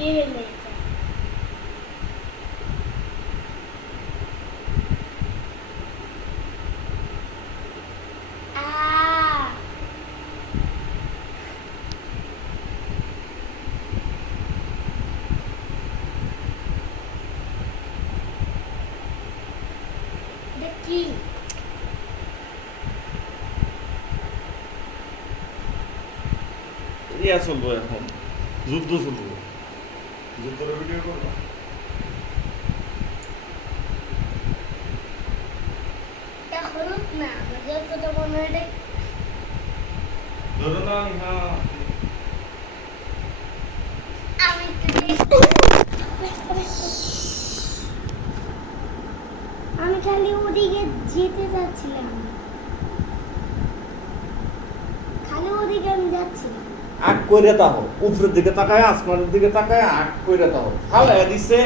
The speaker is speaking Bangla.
কি ইয়া চলবো এখন, যুদ্ধ চলবো, যুদ্ধের ভিডিও করবো। হলুদ না যতটা মনে হয় ধরো না, হ্যাঁ আমি খালি ওদিকে যেতে যাচ্ছিলাম, খালি ওদিকে আমি যাচ্ছিলাম। আগ কইরা তাও উপরের দিকে তাকায়, আসমানের দিকে তাকায়, আগ কইরা তাও হালা দিছে।